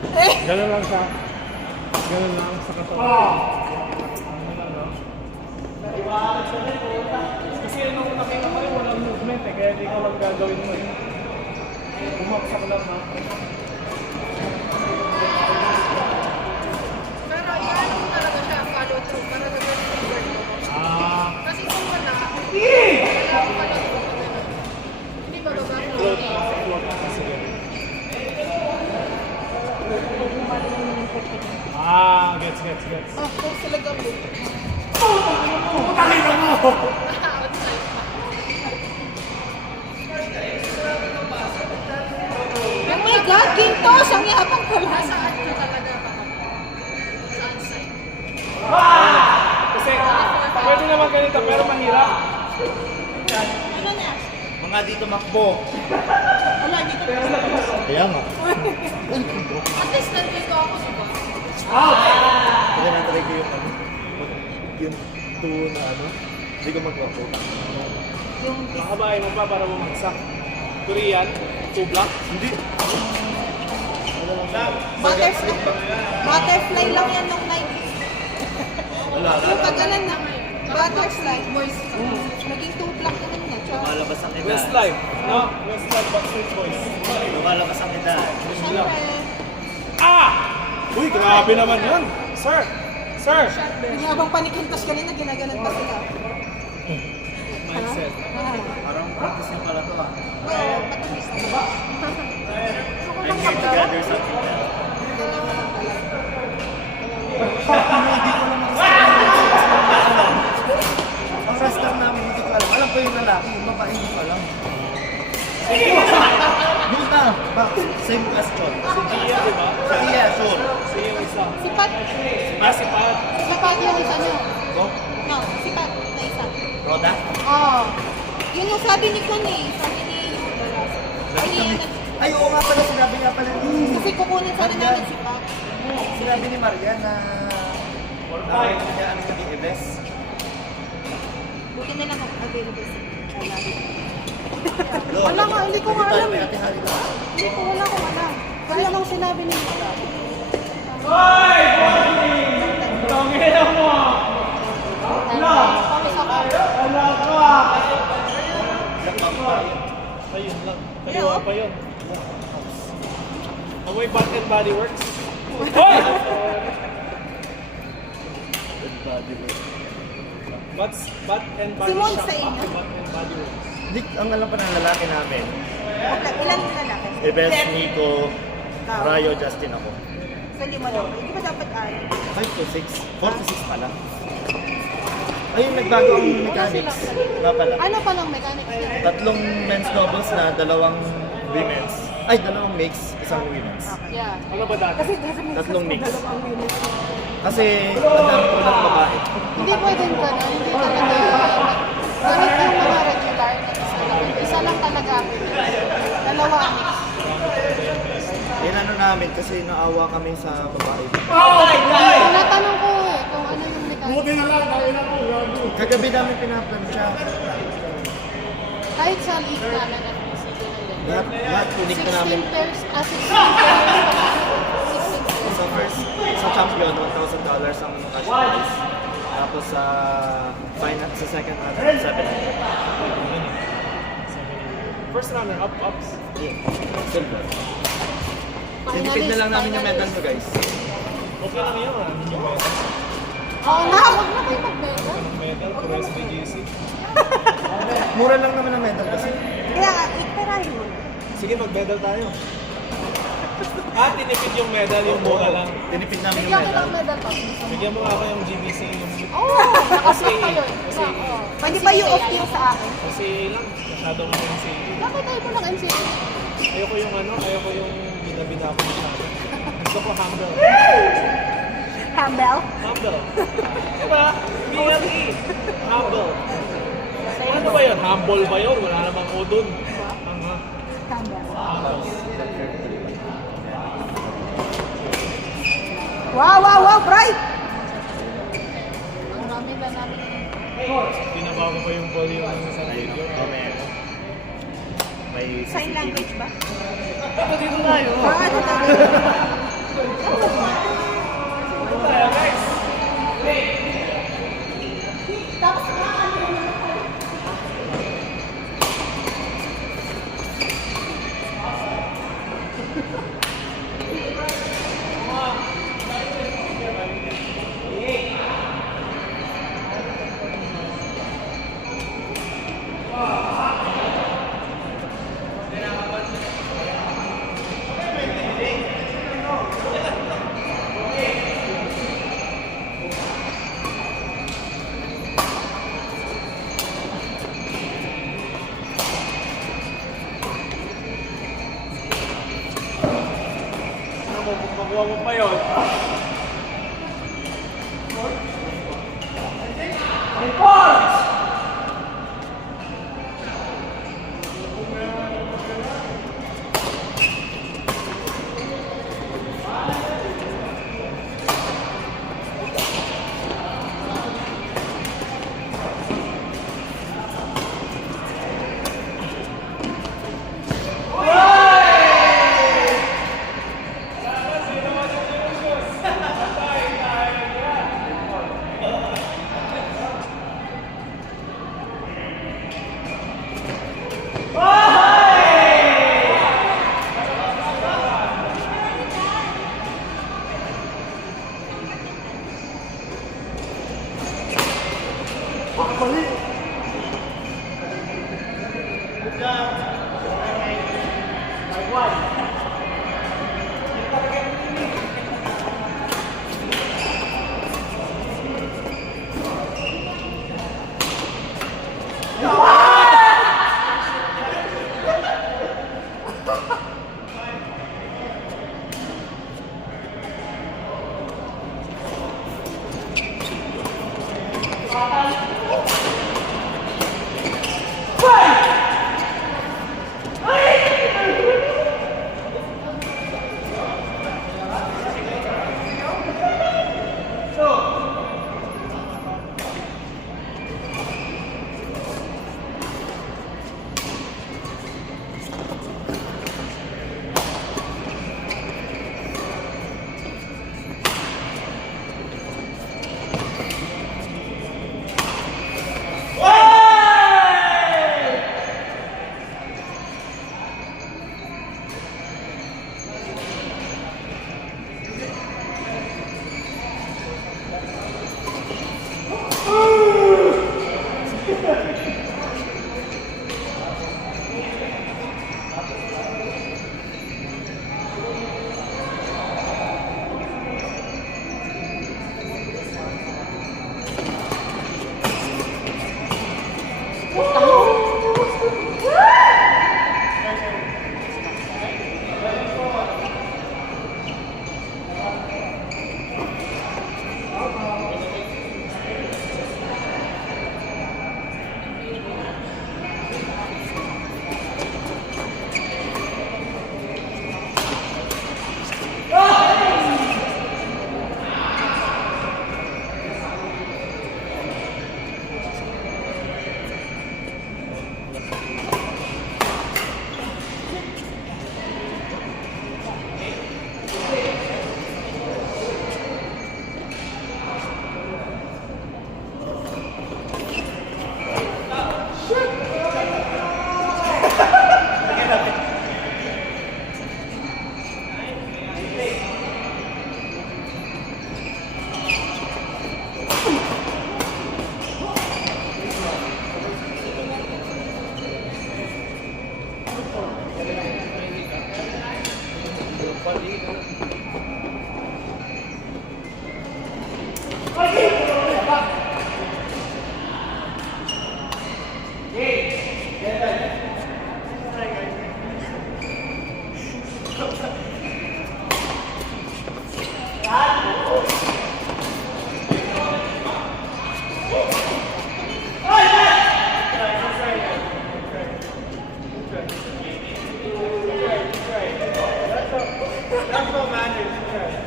Ganun lang siya. Ganun lang sa katawan. Kasi nung nakita ko rin, walang movement eh. Kaya di ko lang gagawin mo eh. Bumaksak lang ha. Pero yan talaga siya, follow through. Para gagawin yung work mo. Kasi kung wala, wala akong follow through. Hindi ba gagawin? Sige. Gets. Oh, kung sila gawin. Putangin na mo! Oh my God, Gintos! Ang yabang ko lang. Saan ka talaga ba? Saan side? Kasi pwede naman ganito pero mahirap. Ano niya? Mga dito makbo. Wala, hindi ko. Kaya nga. At least nandito ako, diba? Kaya natry ko yung ano. Yung two na ano. Hindi ko mag-walk. Makabahin mo pa para bumagsak. Korean, 2 block. Hindi. Butterfly lang yan nung 90s. Wala. Yung pagalan na butterfly. Naging 2 block na nun na. Lumalabas ang edad. Westlife, no? Westlife, Backstreet Boys. Lumalabas ang edad. Siyempre, Uy, grabe naman yun. Sir! habang panikintas kanina, ginaganan pa sila. Mindset. Parang practice niya pala to ah. Oo, matamis na ba? I'm here to gather something. Ang roster namin hindi ko alam. Alam ko yung lalaki, yung babae hindi ko alam. Yung na, same question. Iya, di ba? Iya, sure. Siya yung isa. Sipat. Si Pat. Sipat yung isa nyo. Go. No, sipat na isa. Roda? Oo. Yun yung sabi ni Kun eh. Sabi ni Ay, oo nga pala, sinabi nga pala ni... kasi kukunin sana namin sipat. Sinabi ni Maria na... niya ano ka ni Eves. Buti na lang ang available sa Wala nga, hindi ko nga alam eh. Ate Hari na. Hindi ko wala akong alam. Kaya lang sinabi ni Mika. Hoy! Tangin mo! Pamis ako. Wala ka! Ayun lang. Kaliwa pa yun. Amoy Bath and Body Works. Hoy! What's Bath and Body Simon Shop? sa inyo. Bath and Body Works. Di, ang alam pa ng lalaki namin, Okay, ilan yung lalaki? Eves, Nico, Rayo, Justin ako. Sa lima daw. Hindi ba dapat 5 to 6. 4 to 6 pala. Ayun, nagbago ang mechanics. Nga pala. Ano pa lang mechanic niya? 3 men's doubles na, 2 women's. Ay, 2 mix, 1 women's. Yeah. Ano ba dati? 3 mix. Kasi, ang dami ko ng babae. Hindi pwedeng gano'n. Hindi talaga. Ganit yung mga regular na isa lang. Isa lang talaga. Dalawa mix. Yan ano namin, kasi naawa kami sa babae. Tinatanong ko eh kung ano yung mechanic. na lang, tayo na po. Kagabi namin pinaplansya. Kahit sa league namin at sige na din. Lahat unik na namin. 16 pairs, 16 pairs. 16 pairs. Sa first, sa champion, $1,000 ang cash prize. Tapos sa final, sa second round, 700. First runner, ups. Silver. Tinipid na lang namin yung medal ko, guys. Okay lang yun, ah. Yung medal. Oo nga, huwag na kayo mag-mega. Medal, pero SBGC. Mura lang naman ang medal kasi. Kaya, itarahin mo. Sige, mag-medal tayo. Tinipid yung medal, yung mura lang. Tinipid namin yung Bigyan ko medal. ng medal pa. Bigyan mo nga ako yung GBC, yung Oo, nakasya kayo. Pwede ba yung off yung sa akin? kasi lang, masyadong MCA. Bakit tayo ko ng MCA? Ayoko yung ayoko yung binabina ko masyado. Gusto ko humble. Campbell? Humble. Diba? BLE. Humble. Ano ba yun? Humble ba yun? Wala namang O dun. Campbell. Humble. Wow, bright! Ang dami na namin. Binabago pa yung volume sa video. May Sign language ba? Ito dito tayo. Ano tayo? Ano mo, makuha mo pa yun? Okay.